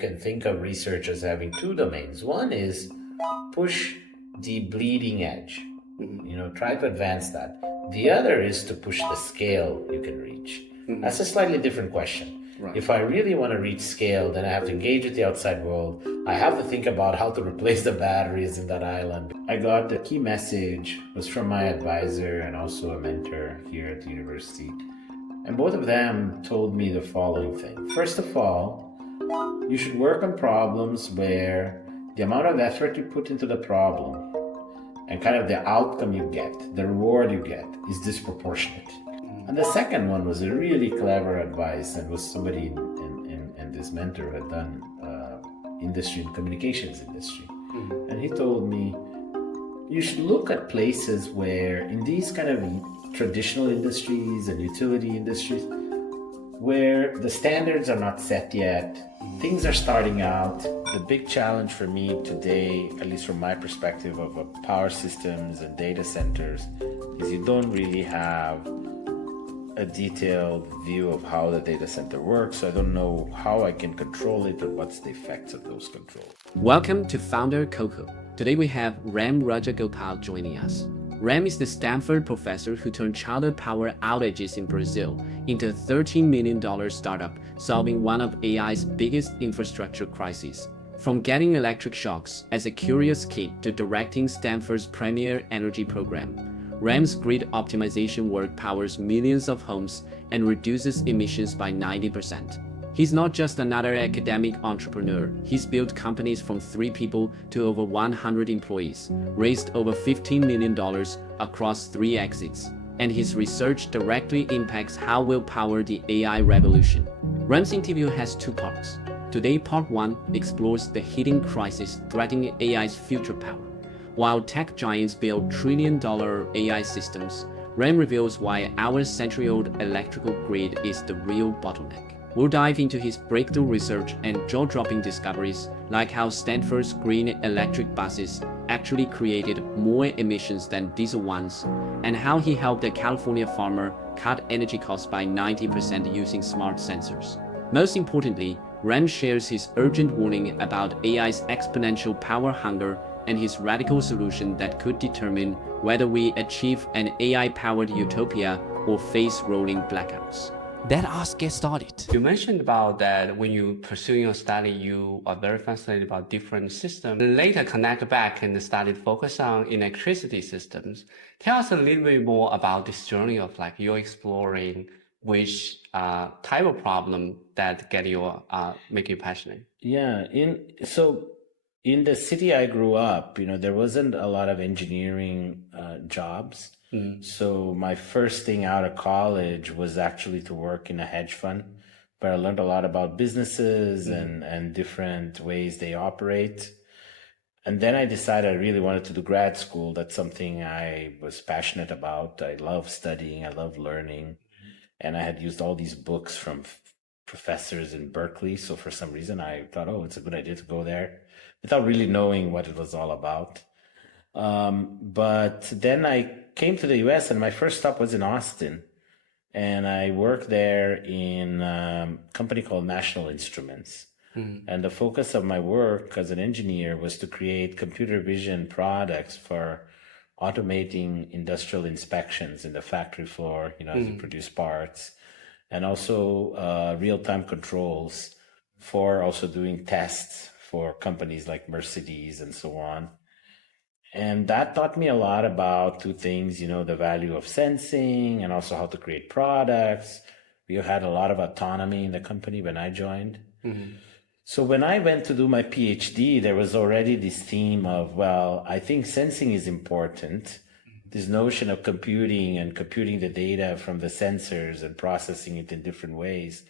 can think of research as having two domains. One is push the bleeding edge, try to advance that. The other is to push the scale you can reach. That's a slightly different question. Right. If I really want to reach scale, then I have to engage with the outside world. I have to think about how to replace the batteries in that island. I got the key message was from my advisor and also a mentor here at the university. And both of them told me the following thing. First of all, you should work on problems where the amount of effort you put into the problem and kind of the outcome you get, the reward you get, is disproportionate. And the second one was a really clever advice, and was somebody in this mentor who had done industry and communications industry. And he told me, you should look at places where in these kind of traditional industries and utility industries, where the standards are not set yet, things are starting out. The big challenge for me today, at least from my perspective of power systems and data centers, is you don't really have a detailed view of how the data center works. So I don't know how I can control it or what's the effects of those controls. Welcome to FounderCoHo. Today we have Ram Rajagopal joining us. Ram is the Stanford professor who turned childhood power outages in Brazil into a $13 million startup solving one of AI's biggest infrastructure crises. From getting electric shocks as a curious kid to directing Stanford's premier energy program, Ram's grid optimization work powers millions of homes and reduces emissions by 90%. He's not just another academic entrepreneur. He's built companies from 3 people to over 100 employees, raised over $15 million across 3 exits, and his research directly impacts how we'll power the AI revolution. Ram's interview has 2 parts. Today, part 1 explores the hidden crisis threatening AI's future power. While tech giants build trillion-dollar AI systems, Ram reveals why our century-old electrical grid is the real bottleneck. We'll dive into his breakthrough research and jaw-dropping discoveries, like how Stanford's green electric buses actually created more emissions than diesel ones, and how he helped a California farmer cut energy costs by 90% using smart sensors. Most importantly, Ram shares his urgent warning about AI's exponential power hunger and his radical solution that could determine whether we achieve an AI-powered utopia or face rolling blackouts. Let us get started. You mentioned about that when you pursue your study, you are very fascinated about different systems. Later connect back and started focus on electricity systems. Tell us a little bit more about this journey of like you're exploring which type of problem that make you passionate. Yeah, in the city I grew up, there wasn't a lot of engineering jobs. So my first thing out of college was actually to work in a hedge fund, where I learned a lot about businesses and different ways they operate. And then I decided I really wanted to do grad school. That's something I was passionate about. I love studying. I love learning. And I had used all these books from professors in Berkeley. So for some reason, I thought, it's a good idea to go there without really knowing what it was all about. But then I came to the US and my first stop was in Austin. And I worked there in a company called National Instruments. And the focus of my work as an engineer was to create computer vision products for automating industrial inspections in the factory floor, as you produce parts, and also real-time controls for also doing tests for companies like Mercedes and so on. And that taught me a lot about 2 things, the value of sensing and also how to create products. We had a lot of autonomy in the company when I joined. So when I went to do my PhD, there was already this theme of, I think sensing is important. This notion of computing the data from the sensors and processing it in different ways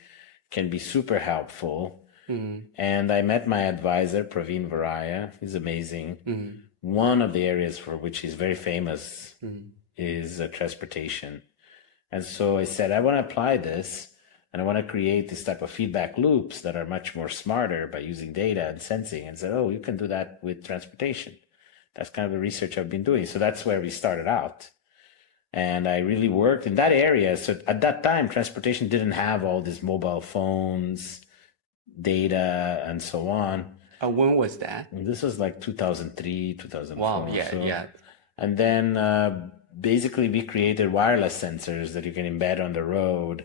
can be super helpful. And I met my advisor, Praveen Varaya. He's amazing. One of the areas for which he's very famous is transportation. And so I said, I want to apply this, and I want to create this type of feedback loops that are much more smarter by using data and sensing. And said, you can do that with transportation. That's kind of the research I've been doing. So that's where we started out. And I really worked in that area. So at that time, transportation didn't have all these mobile phones, data and so on. When was that? And this was like 2003, 2004. Wow, yeah. And then basically we created wireless sensors that you can embed on the road,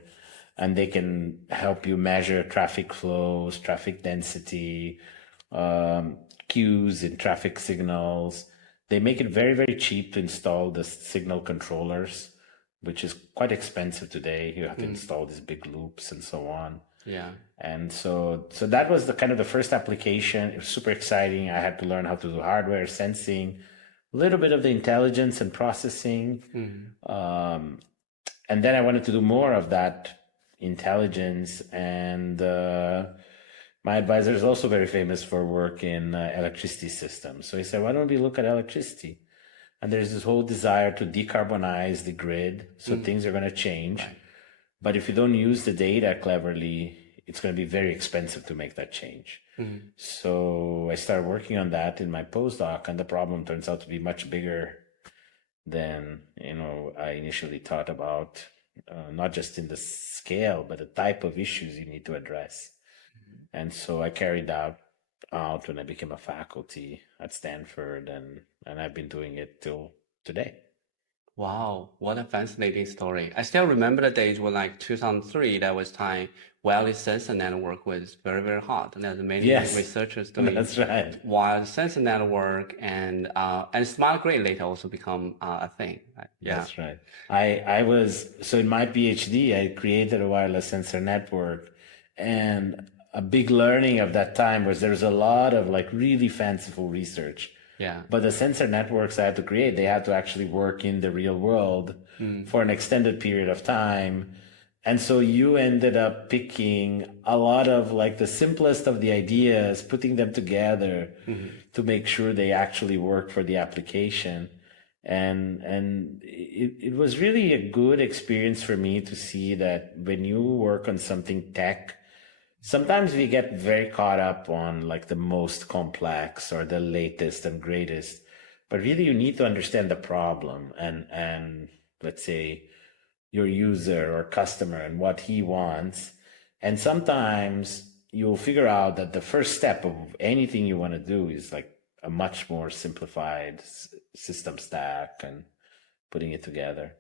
and they can help you measure traffic flows, traffic density, cues in traffic signals. They make it very, very cheap to install the signal controllers, which is quite expensive today. You have to install these big loops and so on. Yeah. And so that was the kind of the first application. It was super exciting. I had to learn how to do hardware sensing, a little bit of the intelligence and processing. And then I wanted to do more of that intelligence. And my advisor is also very famous for work in electricity systems. So he said, why don't we look at electricity? And there's this whole desire to decarbonize the grid. So things are going to change. Right. But if you don't use the data cleverly, it's going to be very expensive to make that change. So I started working on that in my postdoc, and the problem turns out to be much bigger than I initially thought about. Not just in the scale, but the type of issues you need to address. And so I carried that out when I became a faculty at Stanford, and I've been doing it till today. Wow, what a fascinating story. I still remember the days when, like 2003, that was time wireless sensor network was very, very hot. And there's many researchers doing that's right. wireless sensor network, and smart grid later also become a thing. Right? Yeah, that's right. So in my PhD, I created a wireless sensor network, and a big learning of that time was there was a lot of like really fanciful research. Yeah. But the sensor networks I had to create, they had to actually work in the real world for an extended period of time. And so you ended up picking a lot of like the simplest of the ideas, putting them together to make sure they actually work for the application. And it was really a good experience for me to see that when you work on something tech, sometimes we get very caught up on like the most complex or the latest and greatest, but really you need to understand the problem and let's say your user or customer and what he wants. And sometimes you'll figure out that the first step of anything you want to do is like a much more simplified system stack and putting it together.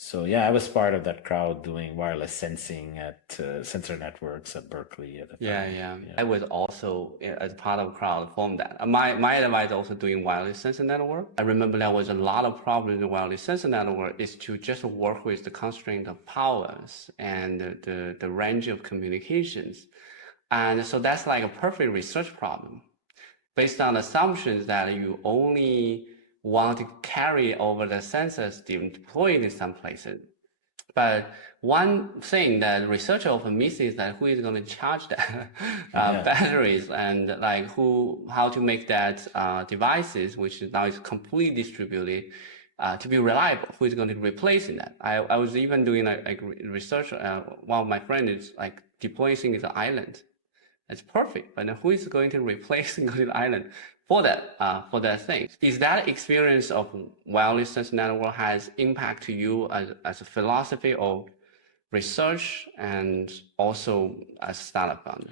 So yeah, I was part of that crowd doing wireless sensing at sensor networks at Berkeley at the time. Yeah. I was also as part of crowd formed that. My advisor also doing wireless sensor network. I remember there was a lot of problems in wireless sensor network is to just work with the constraint of powers and the range of communications. And so that's like a perfect research problem based on assumptions that you only want to carry over the sensors deployed in some places. But one thing that researchers often miss is that who is going to charge that batteries, and like how to make that devices, which now is completely distributed, to be reliable. Who is going to replace in that? I was even doing like research. One of my friends is like deploying things in the island. That's perfect, but then who is going to replace the island for that thing? Is that experience of wireless sensor network has impact to you as a philosophy or research and also as a startup founder?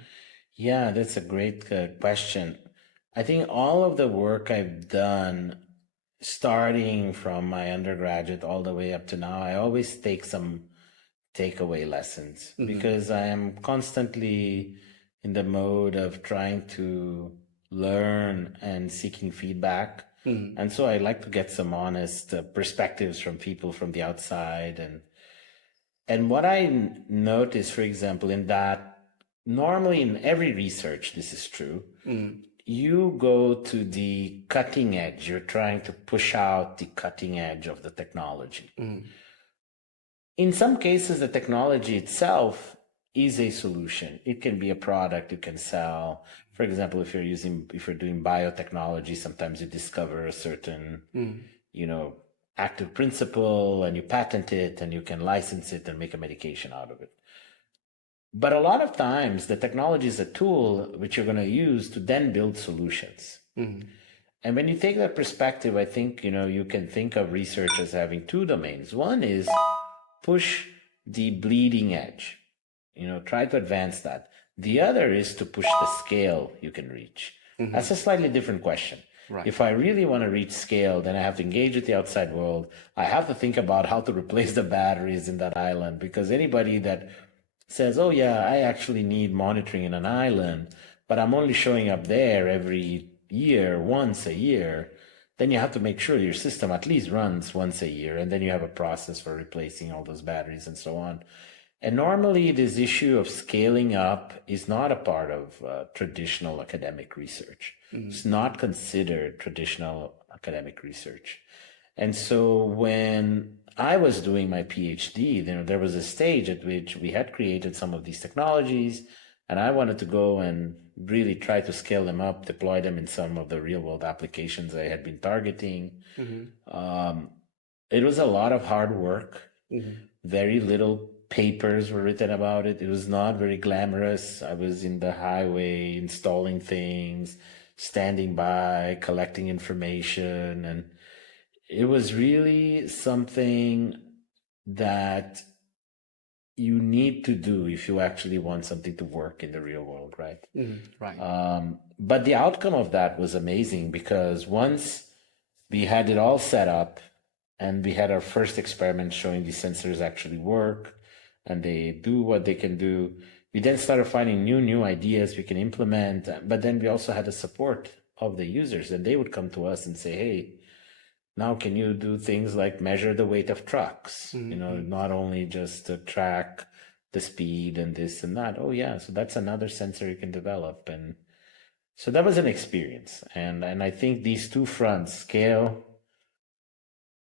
Yeah, that's a great question. I think all of the work I've done, starting from my undergraduate all the way up to now, I always take some takeaway lessons because I am constantly in the mode of trying to learn and seeking feedback. And so I like to get some honest perspectives from people from the outside. And what I notice, for example, in that normally in every research, this is true, you go to the cutting edge. You're trying to push out the cutting edge of the technology. In some cases, the technology itself is a solution. It can be a product you can sell. For example, if you're doing biotechnology, sometimes you discover a certain, active principle and you patent it and you can license it and make a medication out of it. But a lot of times the technology is a tool which you're going to use to then build solutions. And when you take that perspective, I think, you can think of research as having two domains. One is push the bleeding edge. Try to advance that. The other is to push the scale you can reach. That's a slightly different question. Right. If I really want to reach scale, then I have to engage with the outside world. I have to think about how to replace the batteries in that island, because anybody that says, oh yeah, I actually need monitoring in an island, but I'm only showing up there every year, once a year, then you have to make sure your system at least runs once a year, and then you have a process for replacing all those batteries and so on. And normally this issue of scaling up is not a part of traditional academic research. It's not considered traditional academic research. And so when I was doing my PhD, there was a stage at which we had created some of these technologies, and I wanted to go and really try to scale them up, deploy them in some of the real world applications I had been targeting. It was a lot of hard work. Very little papers were written about it. It was not very glamorous. I was in the highway installing things, standing by, collecting information, and it was really something that you need to do if you actually want something to work in the real world, right? Right. But the outcome of that was amazing, because once we had it all set up and we had our first experiment showing these sensors actually work and they do what they can do, we then started finding new ideas we can implement. But then we also had the support of the users, and they would come to us and say, hey, now can you do things like measure the weight of trucks? Not only just to track the speed and this and that. Oh yeah, so that's another sensor you can develop. And so that was an experience. And I think these two fronts, scale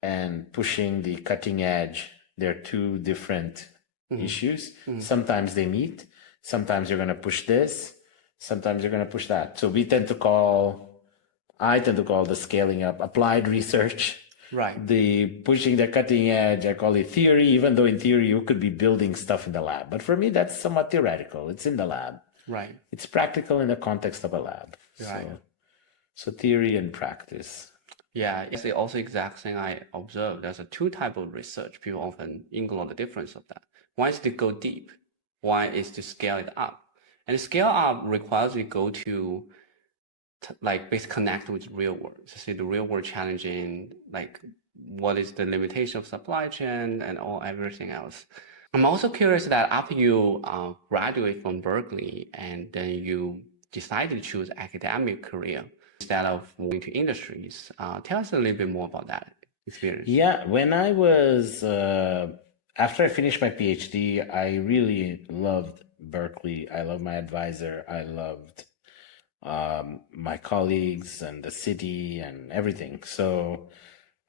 and pushing the cutting edge, they're two different issues. Sometimes they meet. Sometimes you're going to push this. Sometimes you're going to push that. So I tend to call the scaling up applied research. Right. The pushing the cutting edge, I call it theory, even though in theory you could be building stuff in the lab. But for me, that's somewhat theoretical. It's in the lab. Right. It's practical in the context of a lab. Right. So theory and practice. Yeah, it's also exact thing I observed. There's a two type of research. People often ignore the difference of that. One is to go deep. One is to scale it up. And scale up requires you go to basically connect with the real world. So see the real world challenging, like what is the limitation of supply chain and everything else. I'm also curious that after you graduate from Berkeley and then you decided to choose academic career instead of moving to industries, tell us a little bit more about that experience. Yeah, when I was, after I finished my PhD, I really loved Berkeley. I loved my advisor. I loved my colleagues and the city and everything. So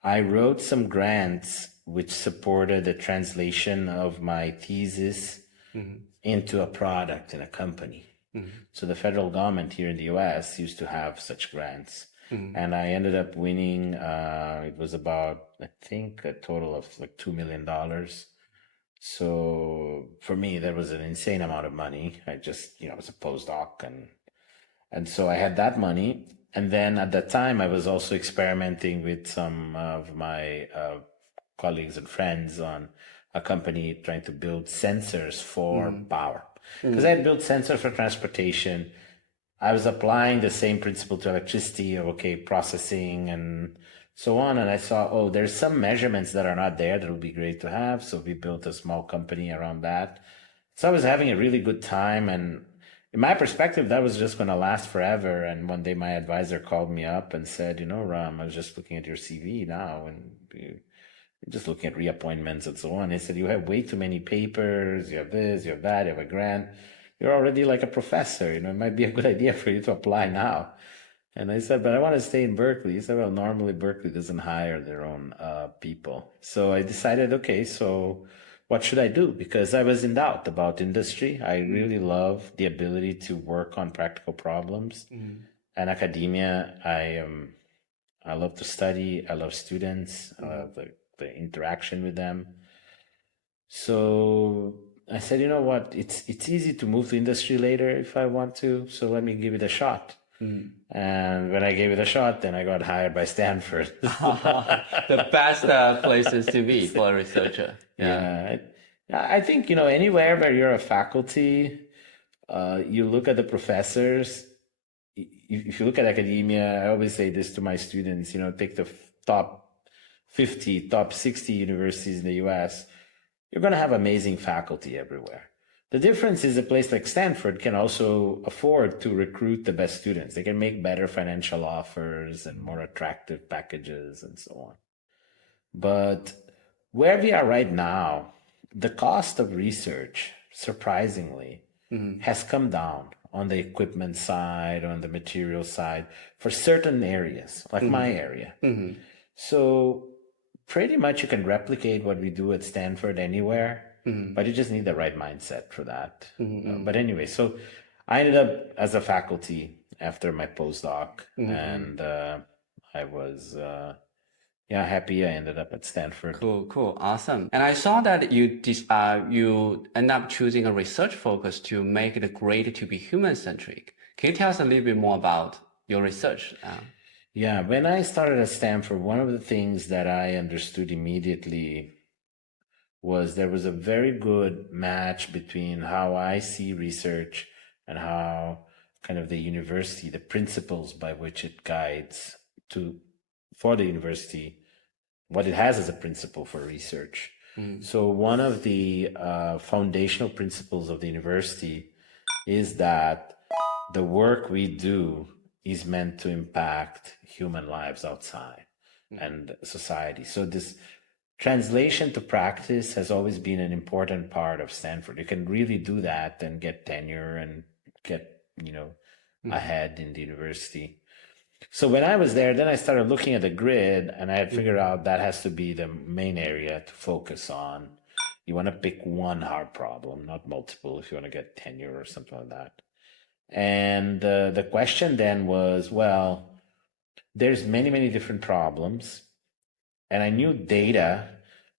I wrote some grants which supported the translation of my thesis into a product in a company. So the federal government here in the US used to have such grants. And I ended up winning, it was about, I think, a total of like $2 million. So for me, that was an insane amount of money. I just, I was a postdoc, and so I had that money. And then at that time, I was also experimenting with some of my colleagues and friends on a company trying to build sensors for power. Because I had built sensors for transportation. I was applying the same principle to electricity of, processing and so on. And I saw, there's some measurements that are not there that would be great to have. So we built a small company around that. So I was having a really good time. And in my perspective, that was just going to last forever. And one day my advisor called me up and said, Ram, I was just looking at your CV now and you're just looking at reappointments and so on. He said, you have way too many papers. You have this, you have that, you have a grant. You're already like a professor. It might be a good idea for you to apply now. And I said, but I want to stay in Berkeley. He said, well, normally Berkeley doesn't hire their own people. So I decided, so what should I do? Because I was in doubt about industry. I really love the ability to work on practical problems. And academia, I love to study. I love students. I love the interaction with them. So I said, you know what? It's easy to move to industry later if I want to. So let me give it a shot. And when I gave it a shot, then I got hired by Stanford. The best places to be for a researcher. Yeah. I think, anywhere where you're a faculty You look at the professors. If you look at academia, I always say this to my students, take the top 50, top 60 universities in the US, you're going to have amazing faculty everywhere. The difference is a place like Stanford can also afford to recruit the best students. They can make better financial offers and more attractive packages and so on. But where we are right now, the cost of research, surprisingly, has come down on the equipment side, on the material side, for certain areas, like my area. So pretty much you can replicate what we do at Stanford anywhere, but you just need the right mindset for that. But anyway, so I ended up as a faculty after my postdoc, and I was happy I ended up at Stanford. Cool, awesome. And I saw that you end up choosing a research focus to make it great to be human-centric. Can you tell us a little bit more about your research? Yeah, when I started at Stanford, one of the things that I understood immediately was there was a very good match between how I see research and how kind of the university, the principles by which it guides for the university, what it has as a principle for research. So one of the foundational principles of the university is that the work we do is meant to impact human lives outside and society. So this translation to practice has always been an important part of Stanford. You can really do that and get tenure and get, ahead in the university. So when I was there, then I started looking at the grid, and I had figured out that has to be the main area to focus on. You want to pick one hard problem, not multiple, if you want to get tenure or something like that. And the question then was, well, there's many, many different problems. And I knew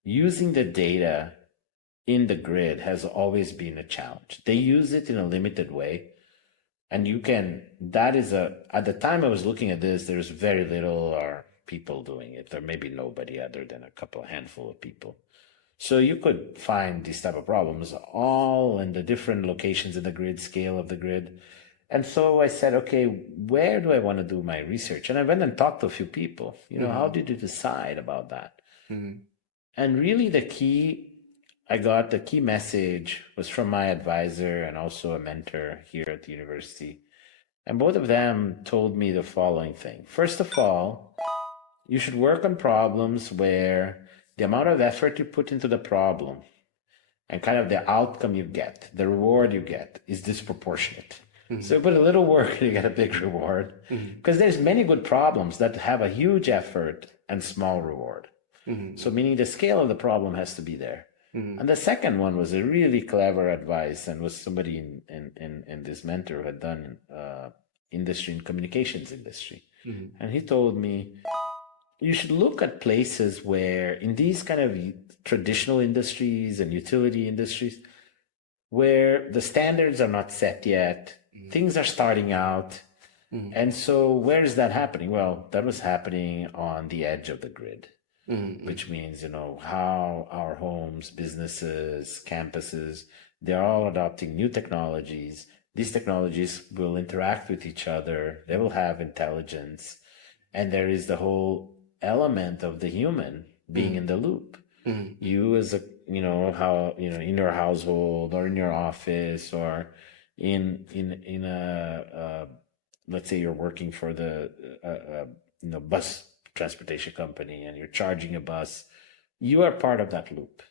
using the data in the grid has always been a challenge. They use it in a limited way. And at the time I was looking at this, there's very little or people doing it, or maybe nobody other than a handful of people. So you could find these type of problems all in the different locations in the grid, scale of the grid. And so I said, okay, where do I want to do my research? And I went and talked to a few people, how did you decide about that? And really the key message was from my advisor and also a mentor here at the university. And both of them told me the following thing. First of all, you should work on problems where the amount of effort you put into the problem and kind of the outcome you get, the reward you get, is disproportionate. So you put a little work and you get a big reward. Because there's many good problems that have a huge effort and small reward. So meaning the scale of the problem has to be there. And the second one was a really clever advice, and was somebody in this mentor who had done industry and communications industry. And he told me, you should look at places where in these kind of traditional industries and utility industries, where the standards are not set yet, things are starting out. And so where is that happening? Well, that was happening on the edge of the grid. Which means, how our homes, businesses, campuses, they're all adopting new technologies. These technologies will interact with each other. They will have intelligence. And there is the whole element of the human being in the loop. You as in your household or in your office or in a let's say you're working for the bus transportation company and you're charging a bus, you are part of that loop.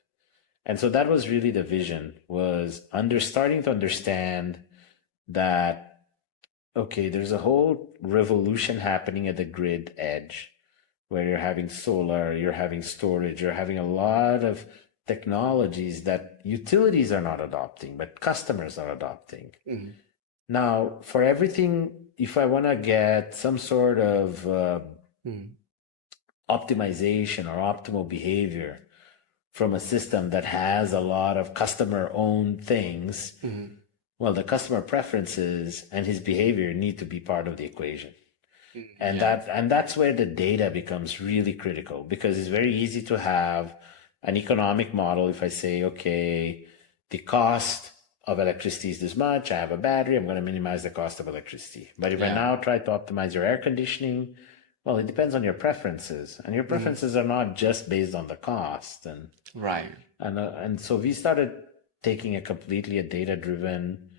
And so that was really the vision, was starting to understand that, okay, there's a whole revolution happening at the grid edge where you're having solar, you're having storage, you're having a lot of technologies that utilities are not adopting, but customers are adopting. Now, for everything, if I want to get some sort of optimization or optimal behavior from a system that has a lot of customer-owned things, well, the customer preferences and his behavior need to be part of the equation. And that's where the data becomes really critical, because it's very easy to have an economic model. If I say, okay, the cost of electricity is this much. I have a battery. I'm going to minimize the cost of electricity. But if I Yeah. now try to optimize your air conditioning, well, it depends on your preferences, and your preferences are not just based on the cost. Right. And so we started taking a completely data-driven,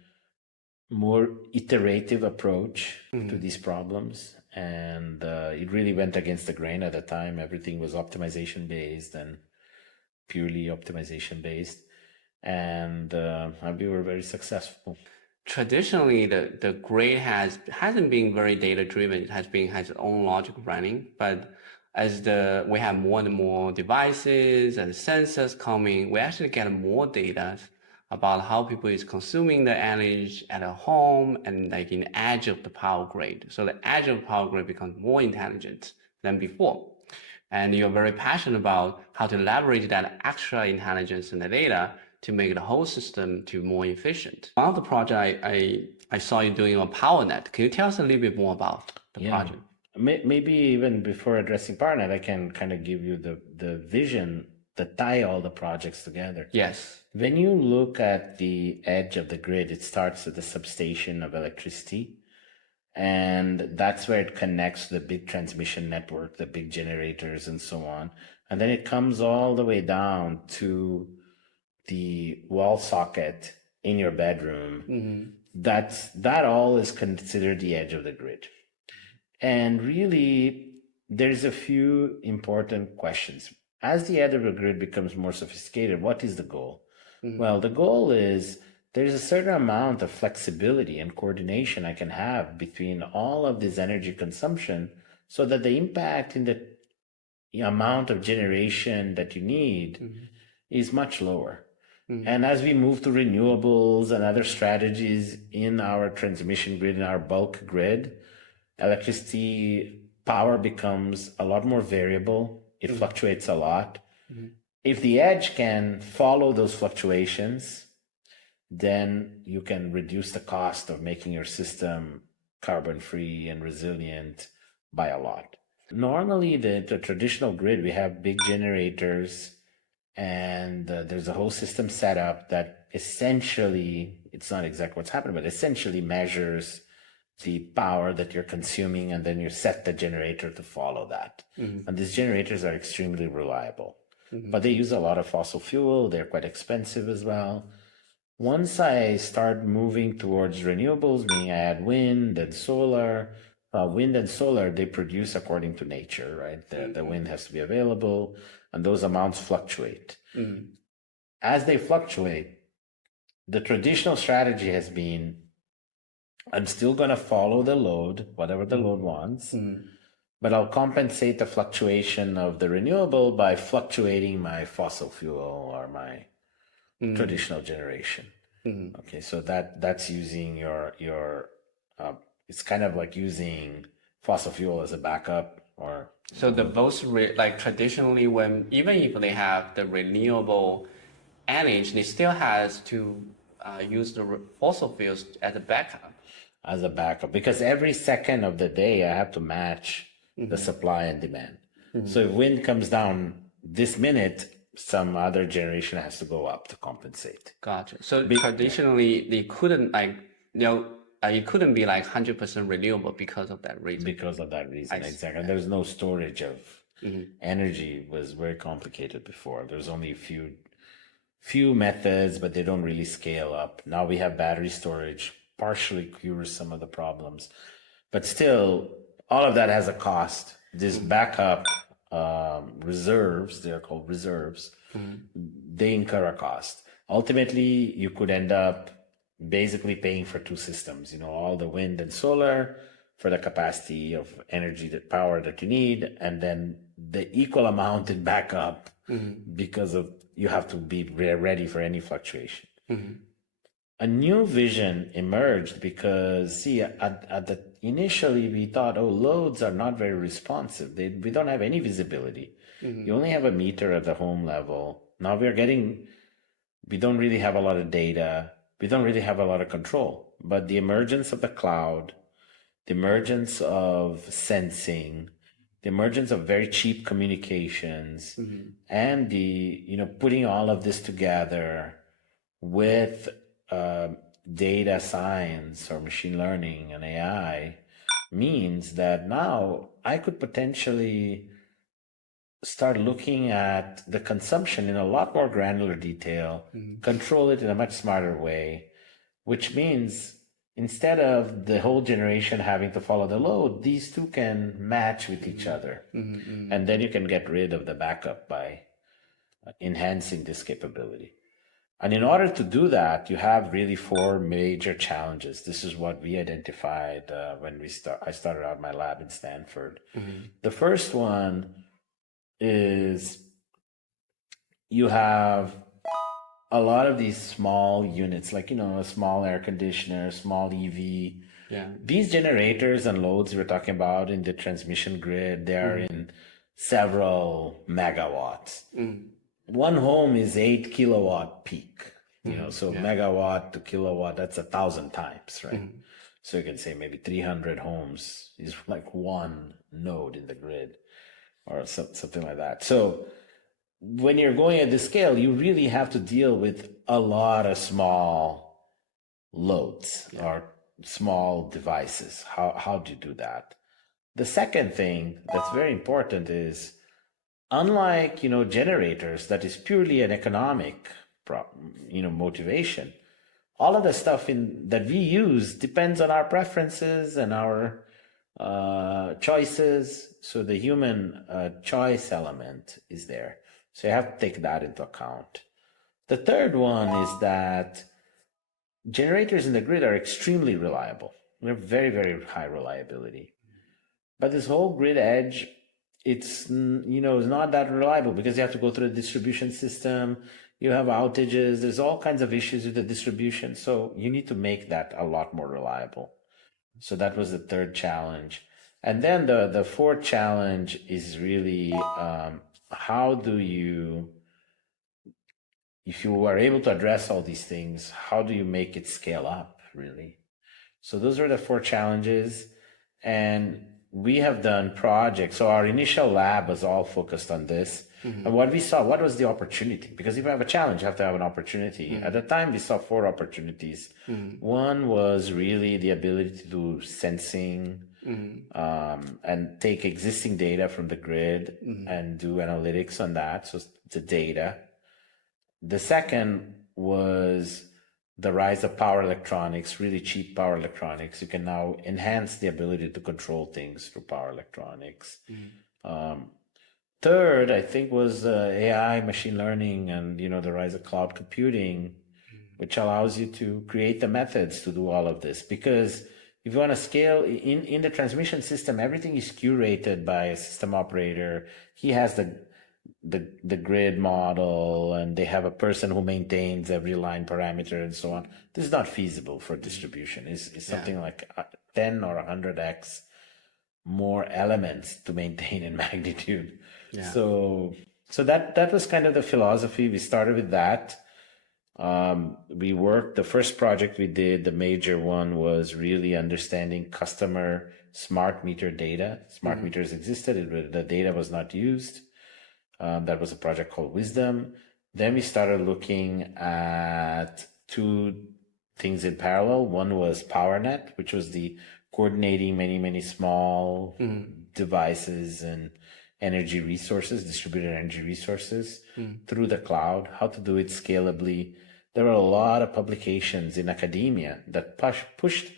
more iterative approach to these problems. And it really went against the grain at the time. Everything was optimization based and purely optimization based. And we were very successful. Traditionally, the grid hasn't been very data driven. It has its own logic running. But as we have more and more devices and sensors coming, we actually get more data about how people is consuming the energy at a home and like in the edge of the power grid. So the edge of the power grid becomes more intelligent than before. And you're very passionate about how to leverage that extra intelligence in the data to make the whole system to more efficient. One of the project I saw you doing on PowerNet. Can you tell us a little bit more about the project? Maybe even before addressing PowerNet, I can kind of give you the vision that tie all the projects together. Yes. When you look at the edge of the grid, it starts at the substation of electricity. And that's where it connects the big transmission network, the big generators and so on. And then it comes all the way down to the wall socket in your bedroom. That all is considered the edge of the grid. And really, there's a few important questions. As the edge of the grid becomes more sophisticated, what is the goal? Well, the goal is there's a certain amount of flexibility and coordination I can have between all of this energy consumption so that the impact in the amount of generation that you need is much lower. And as we move to renewables and other strategies in our transmission grid, in our bulk grid, electricity power becomes a lot more variable. It fluctuates a lot. If the edge can follow those fluctuations, then you can reduce the cost of making your system carbon free and resilient by a lot. Normally, the traditional grid, we have big generators and there's a whole system set up that essentially, it's not exactly what's happening, but essentially measures the power that you're consuming, and then you set the generator to follow that. And these generators are extremely reliable, but they use a lot of fossil fuel. They're quite expensive as well. Once I start moving towards renewables, meaning I add wind and solar, they produce according to nature, right? The wind has to be available, and those amounts fluctuate. As they fluctuate, the traditional strategy has been, I'm still going to follow the load, whatever the load wants, but I'll compensate the fluctuation of the renewable by fluctuating my fossil fuel or my traditional generation. Okay, so that's using your it's kind of like using fossil fuel as a backup. Or so like traditionally, when even if they have the renewable energy, they still has to use the fossil fuels as a backup. As a backup, because every second of the day I have to match the supply and demand. So if wind comes down this minute, some other generation has to go up to compensate. Gotcha. So traditionally, they couldn't it couldn't be like 100% renewable because of that reason. Because of that reason, exactly. And there's no storage of energy. Was very complicated before. There's only a few methods, but they don't really scale up. Now we have battery storage, partially cures some of the problems, but still, all of that has a cost. This backup reserves, they're called reserves, they incur a cost. Ultimately, you could end up basically paying for two systems, all the wind and solar for the capacity of energy, that power that you need, and then the equal amount in backup because of you have to be ready for any fluctuation. A new vision emerged because, initially we thought, loads are not very responsive. We don't have any visibility. You only have a meter at the home level. Now we don't really have a lot of data. We don't really have a lot of control. But the emergence of the cloud, the emergence of sensing, the emergence of very cheap communications, and the, putting all of this together with data science or machine learning and AI means that now I could potentially start looking at the consumption in a lot more granular detail, control it in a much smarter way, which means instead of the whole generation having to follow the load, these two can match with each other. And then you can get rid of the backup by enhancing this capability. And in order to do that, you have really four major challenges. This is what we identified when I started out my lab in Stanford. The first one is you have a lot of these small units, like, a small air conditioner, small EV. Yeah. These generators and loads we're talking about in the transmission grid, they are in several megawatts. One home is 8 kilowatt peak, so megawatt to kilowatt, that's 1,000 times, right? So you can say maybe 300 homes is like one node in the grid or something like that. So when you're going at this scale, you really have to deal with a lot of small loads or small devices. How do you do that? The second thing that's very important is, unlike, generators, that is purely an economic, motivation, all of the stuff that we use depends on our preferences and our choices. So the human choice element is there. So you have to take that into account. The third one is that generators in the grid are extremely reliable. They're very, very high reliability. But this whole grid edge, it's not that reliable because you have to go through the distribution system. You have outages. There's all kinds of issues with the distribution. So you need to make that a lot more reliable. So that was the third challenge. And then the fourth challenge is really how do you, if you are able to address all these things, how do you make it scale up, really? So those are the four challenges. And we have done projects. So our initial lab was all focused on this. And what we saw, what was the opportunity? Because if you have a challenge, you have to have an opportunity. At the time, we saw four opportunities. One was really the ability to do sensing and take existing data from the grid and do analytics on that. So the data. The second was the rise of power electronics, really cheap power electronics. You can now enhance the ability to control things through power electronics. Third, I think, was AI, machine learning, and the rise of cloud computing, which allows you to create the methods to do all of this. Because if you want to scale in the transmission system, everything is curated by a system operator. He has the grid model, and they have a person who maintains every line parameter and so on. This is not feasible for distribution. It's something like 10 or 100x more elements to maintain in magnitude. Yeah. So that was kind of the philosophy. We started with that. We worked, the first project we did, the major one, was really understanding customer smart meter data. Smart meters existed, the data was not used. That was a project called Wisdom. Then we started looking at two things in parallel. One was PowerNet, which was the coordinating many small devices and energy resources, distributed energy resources through the cloud, how to do it scalably. There were a lot of publications in academia that pushed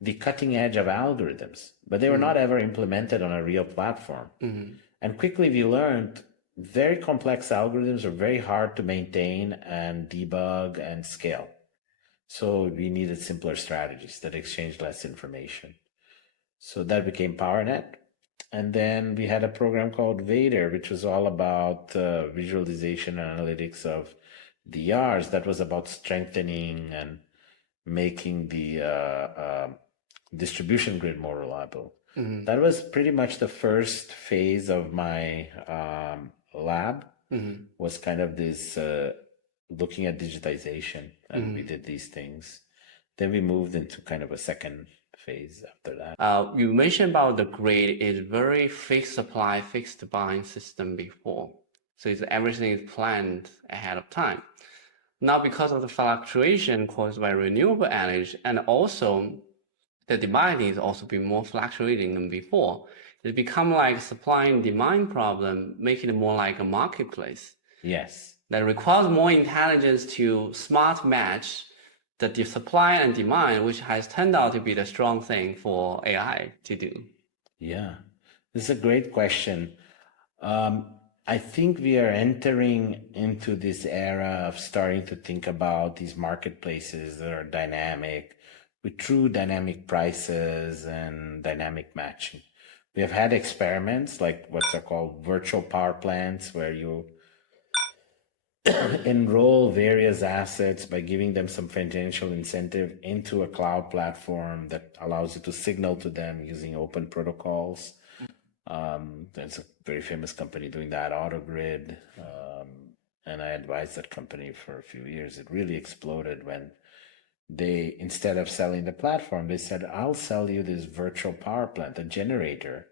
the cutting edge of algorithms, but they were not ever implemented on a real platform. And quickly we learned very complex algorithms are very hard to maintain and debug and scale. So we needed simpler strategies that exchanged less information. So that became PowerNet. And then we had a program called Vader, which was all about visualization and analytics of DRs. That was about strengthening and making the distribution grid more reliable. That was pretty much the first phase of my lab, was kind of this looking at digitization, and we did these things. Then we moved into kind of a second phase after that. You mentioned about the grid is very fixed supply, fixed buying system before. So everything is planned ahead of time. Now, because of the fluctuation caused by renewable energy, and also the demand is also be more fluctuating than before, it become like supply and demand problem, making it more like a marketplace. Yes. That requires more intelligence to smart match the supply and demand, which has turned out to be the strong thing for AI to do. Yeah, this is a great question. I think we are entering into this era of starting to think about these marketplaces that are dynamic, with true dynamic prices and dynamic matching. We have had experiments like what's called virtual power plants, where you enroll various assets by giving them some financial incentive into a cloud platform that allows you to signal to them using open protocols. There's a very famous company doing that, AutoGrid, and I advised that company for a few years. It really exploded when they, instead of selling the platform, they said, I'll sell you this virtual power plant, a generator.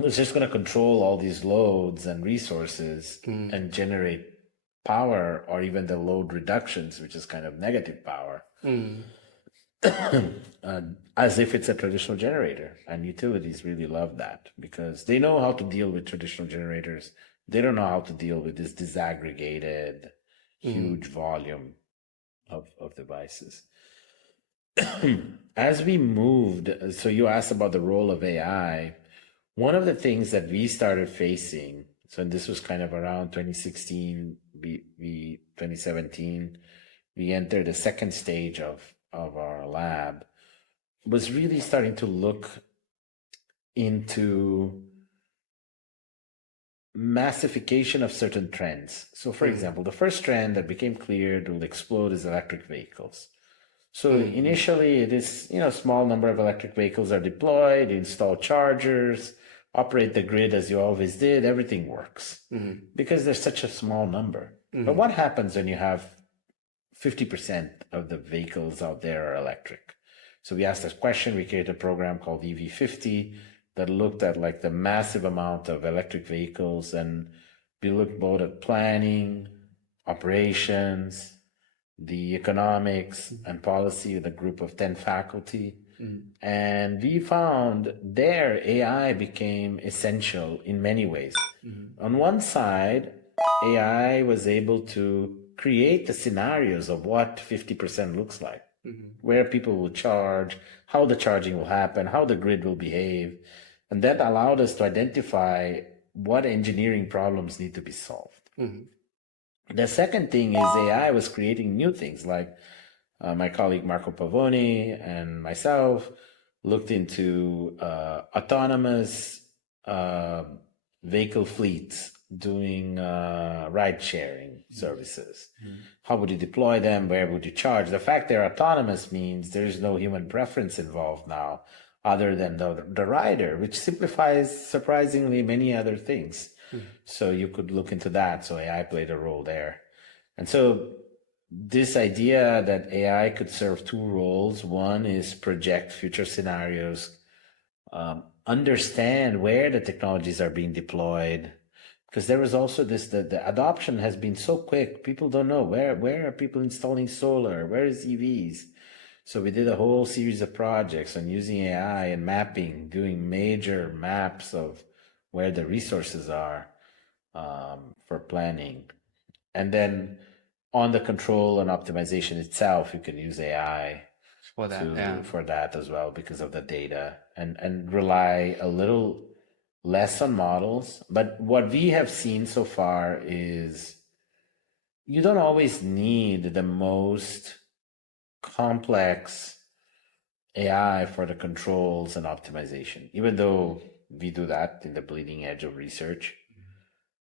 It's just going to control all these loads and resources and generate power, or even the load reductions, which is kind of negative power, as if it's a traditional generator. And utilities really love that because they know how to deal with traditional generators. They don't know how to deal with this disaggregated, huge volume of devices. As we moved, so you asked about the role of AI. One of the things that we started facing, so this was kind of around 2016, 2017, we entered the second stage of our lab, was really starting to look into massification of certain trends. So for example, the first trend that became clear that will explode is electric vehicles. So initially it is, a small number of electric vehicles are deployed, install chargers, operate the grid as you always did, everything works because there's such a small number. But what happens when you have 50% of the vehicles out there are electric? So we asked this question, we created a program called EV50 that looked at like the massive amount of electric vehicles, and we looked both at planning, operations, the economics and policy with a group of 10 faculty. And we found there AI became essential in many ways. On one side, AI was able to create the scenarios of what 50% looks like, where people will charge, how the charging will happen, how the grid will behave. And that allowed us to identify what engineering problems need to be solved. The second thing is AI was creating new things, like my colleague Marco Pavoni and myself looked into autonomous vehicle fleets doing ride sharing services. How would you deploy them? Where would you charge? The fact they're autonomous means there is no human preference involved now other than the rider, which simplifies surprisingly many other things. So you could look into that. So AI played a role there. And so this idea that AI could serve two roles. One is project future scenarios, understand where the technologies are being deployed, because there was also this, the adoption has been so quick. People don't know where are people installing solar, where is EVs. So we did a whole series of projects on using AI and mapping, doing major maps of where the resources are for planning. And then on the control and optimization itself, you can use AI for that as well because of the data, and rely a little less on models. But what we have seen so far is you don't always need the most complex AI for the controls and optimization, even though we do that in the bleeding edge of research.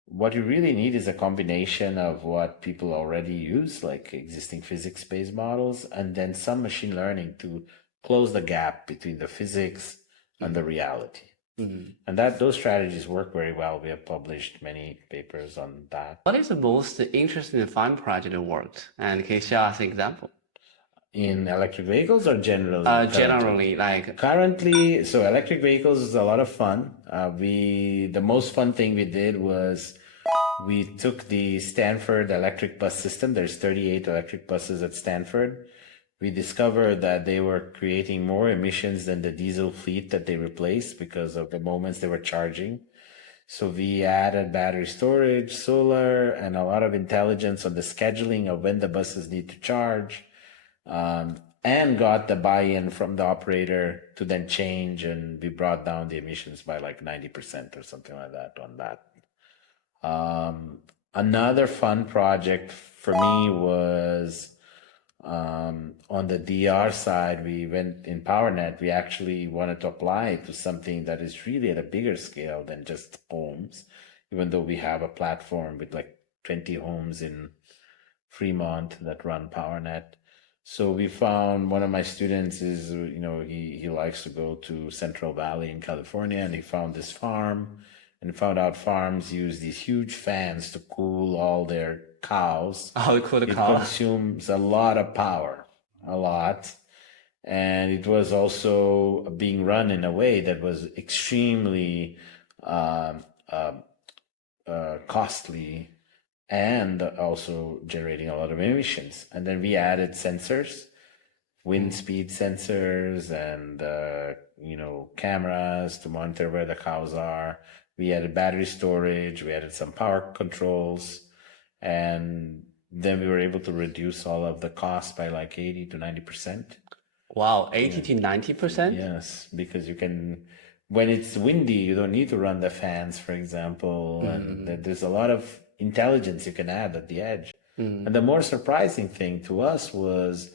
What you really need is a combination of what people already use, like existing physics-based models, and then some machine learning to close the gap between the physics and the reality. And those strategies work very well. We have published many papers on that. What is the most interesting and fun project that worked? And can you share us an example? In electric vehicles or generally? Generally, like currently, so electric vehicles is a lot of fun. The most fun thing we did was we took the Stanford electric bus system. There's 38 electric buses at Stanford. We discovered that they were creating more emissions than the diesel fleet that they replaced because of the moments they were charging. So we added battery storage, solar, and a lot of intelligence on the scheduling of when the buses need to charge, and got the buy-in from the operator to then change, and we brought down the emissions by like 90% or something like that on that. Another fun project for me was on the DR side. We went in PowerNet. We actually wanted to apply it to something that is really at a bigger scale than just homes, even though we have a platform with like 20 homes in Fremont that run PowerNet. So we found one of my students is, he likes to go to Central Valley in California, and he found this farm and found out farms use these huge fans to cool all their cows. How cool the It car. consumes a lot of power, a lot. And it was also being run in a way that was extremely costly and also generating a lot of emissions. And then we added sensors, wind speed sensors, and cameras to monitor where the cows are. We added battery storage, we added some power controls, and then we were able to reduce all of the costs by like 80 to 90%. Wow, 80 to 90%? Yes, because when it's windy, you don't need to run the fans, for example, and there's a lot of intelligence you can add at the edge. And the more surprising thing to us was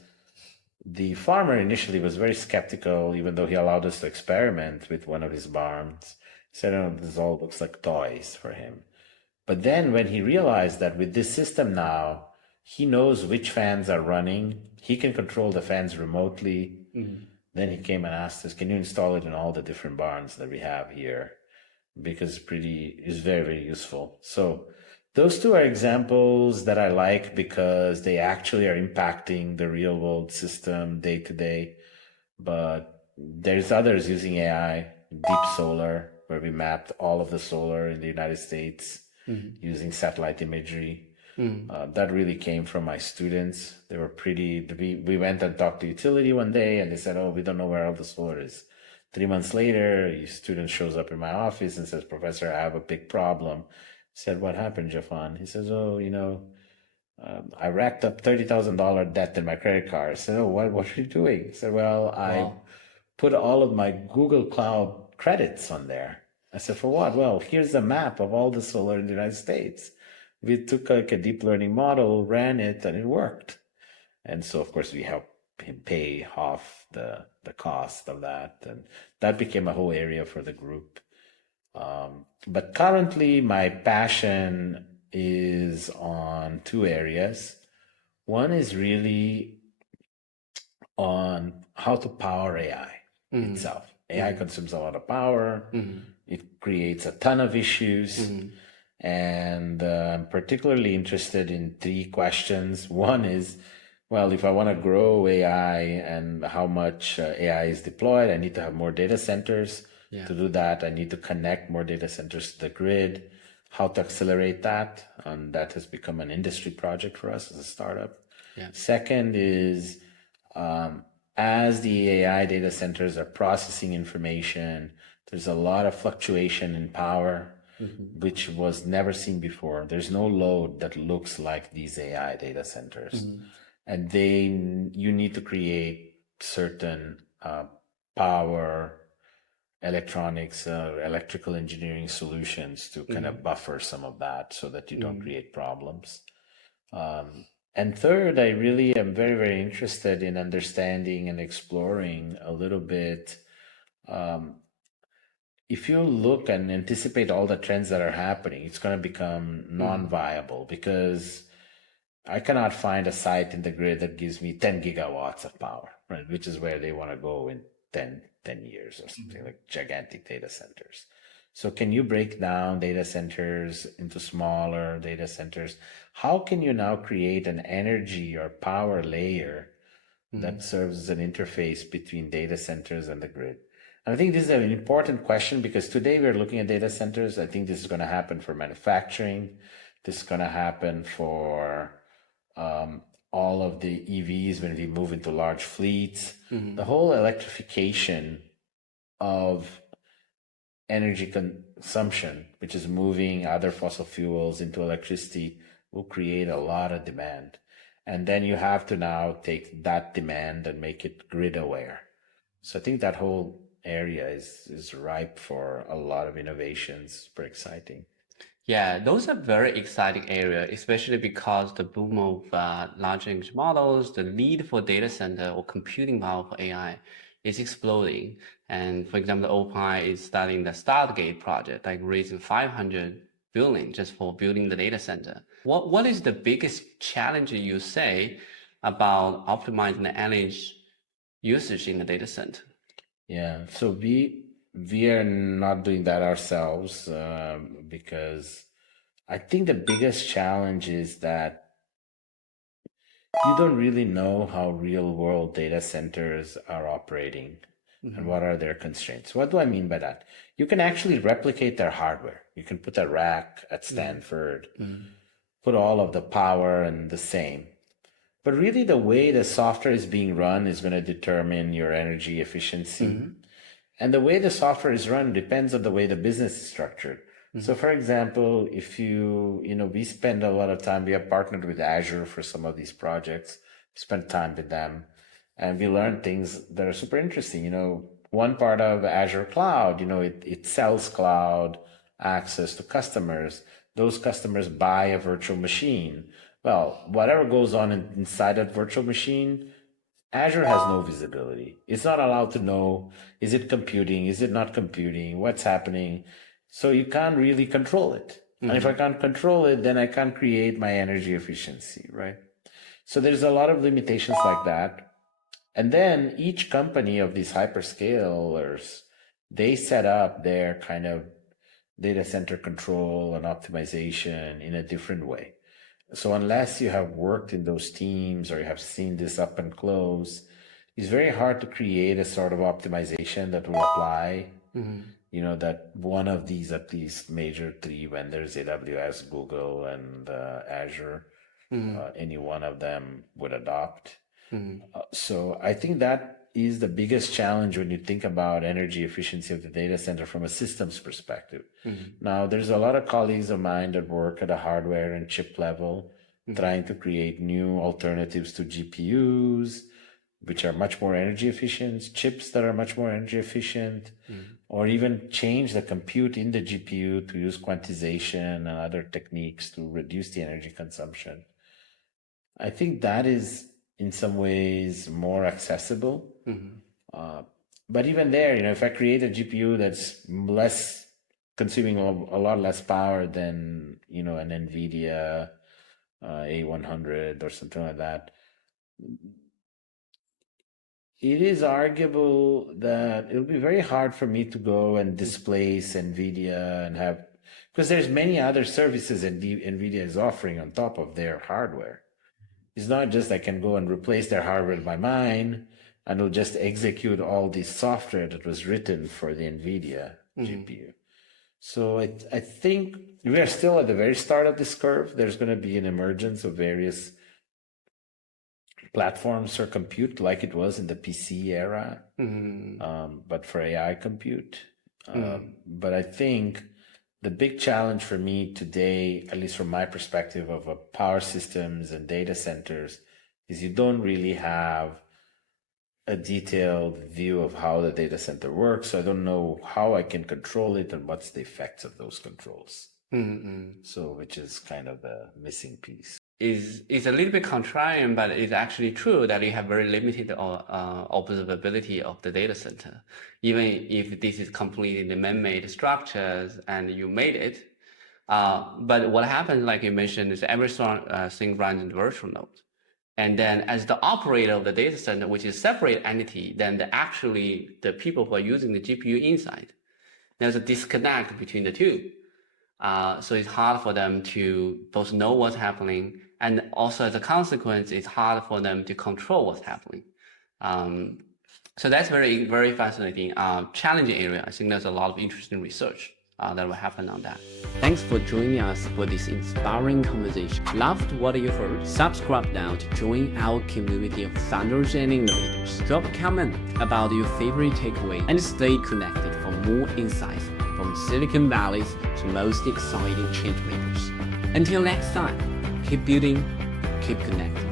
the farmer initially was very skeptical, even though he allowed us to experiment with one of his barns. He said, "Oh, this all looks like toys for him." But then when he realized that with this system now, he knows which fans are running, he can control the fans remotely. Then he came and asked us, "Can you install it in all the different barns that we have here?" Because it's very, very useful. So those two are examples that I like because they actually are impacting the real world system day to day. But there's others using AI, deep solar, where we mapped all of the solar in the United States using satellite imagery. That really came from my students. They were we went and talked to utility one day, and they said, "Oh, we don't know where all the solar is." 3 months later, a student shows up in my office and says, "Professor, I have a big problem." I said, "What happened, Jafan?" He says, "Oh, I racked up $30,000 debt in my credit card." I said, "Oh, what are you doing?" He said, "Well, I put all of my Google Cloud credits on there." I said, "For what?" "Well, here's a map of all the solar in the United States. We took like a deep learning model, ran it, and it worked." And so, of course, we helped him pay off the cost of that. And that became a whole area for the group. But currently, my passion is on two areas. One is really on how to power AI itself. AI consumes a lot of power. It creates a ton of issues. And I'm particularly interested in three questions. One is, well, if I want to grow AI and how much AI is deployed, I need to have more data centers. To do that, I need to connect more data centers to the grid, how to accelerate that. And that has become an industry project for us as a startup. Second is, as the AI data centers are processing information, there's a lot of fluctuation in power, which was never seen before. There's no load that looks like these AI data centers. And you need to create certain power, electronics, electrical engineering solutions to kind of buffer some of that so that you don't create problems. And third, I really am very, very interested in understanding and exploring a little bit. If you look and anticipate all the trends that are happening, it's going to become non-viable because I cannot find a site in the grid that gives me 10 gigawatts of power, right? Which is where they want to go in 10 years or something, like gigantic data centers. So can you break down data centers into smaller data centers? How can you now create an energy or power layer that serves as an interface between data centers and the grid? And I think this is an important question because today we're looking at data centers. I think this is going to happen for manufacturing. This is going to happen for all of the EVs when we move into large fleets. The whole electrification of energy consumption, which is moving other fossil fuels into electricity, will create a lot of demand. And then you have to now take that demand and make it grid aware. So I think that whole area is ripe for a lot of innovations. Super exciting. Yeah, those are very exciting area, especially because the boom of large language models, the need for data center or computing power for AI is exploding. And for example, OpenAI is starting the Stargate project, like raising 500 billion just for building the data center. What is the biggest challenge you say about optimizing the energy usage in the data center? Yeah, so we are not doing that ourselves because I think the biggest challenge is that you don't really know how real world data centers are operating and what are their constraints. What do I mean by that? You can actually replicate their hardware. You can put a rack at Stanford, put all of the power and the same. But really, the way the software is being run is going to determine your energy efficiency. And the way the software is run depends on the way the business is structured. So for example, if we spend a lot of time, we have partnered with Azure for some of these projects, spent time with them, and we learned things that are super interesting. One part of Azure Cloud, it sells cloud access to customers. Those customers buy a virtual machine. Well, whatever goes on inside that virtual machine, Azure has no visibility. It's not allowed to know, is it computing? Is it not computing? What's happening? So you can't really control it. And if I can't control it, then I can't create my energy efficiency, right? So there's a lot of limitations like that. And then each company of these hyperscalers, they set up their kind of data center control and optimization in a different way. So unless you have worked in those teams or you have seen this up and close, it's very hard to create a sort of optimization that will apply. That one of these, at least major three vendors, AWS, Google, and Azure, any one of them would adopt. So I think that is the biggest challenge when you think about energy efficiency of the data center from a systems perspective. Now, there's a lot of colleagues of mine that work at a hardware and chip level, trying to create new alternatives to GPUs, which are much more energy efficient, chips that are much more energy efficient, or even change the compute in the GPU to use quantization and other techniques to reduce the energy consumption. I think that is in some ways more accessible. But even there, if I create a GPU that's less consuming a lot less power than, an NVIDIA A100 or something like that, it is arguable that it'll be very hard for me to go and displace NVIDIA and have, because there's many other services that NVIDIA is offering on top of their hardware. It's not just I can go and replace their hardware by mine and it'll just execute all the software that was written for the NVIDIA GPU. So I think we are still at the very start of this curve. There's going to be an emergence of various platforms for compute like it was in the PC era, but for AI compute. But I think the big challenge for me today, at least from my perspective of power systems and data centers, is you don't really have a detailed view of how the data center works. So I don't know how I can control it and what's the effects of those controls. So which is kind of the missing piece. Is a little bit contrarian, but it's actually true that you have very limited observability of the data center. Even if this is completely the man-made structures and you made it, but what happens, like you mentioned, is everything runs in the virtual node. And then as the operator of the data center, which is a separate entity, then the people who are using the GPU inside, there's a disconnect between the two. So it's hard for them to both know what's happening, and also as a consequence, it's hard for them to control what's happening. So that's very, very fascinating, challenging area. I think there's a lot of interesting research that will happen on that. Thanks for joining us for this inspiring conversation. Loved what you heard? Subscribe now to join our community of founders and innovators. Drop a comment about your favorite takeaway and stay connected for more insights from Silicon Valley's most exciting change makers. Until next time, keep building, keep connecting.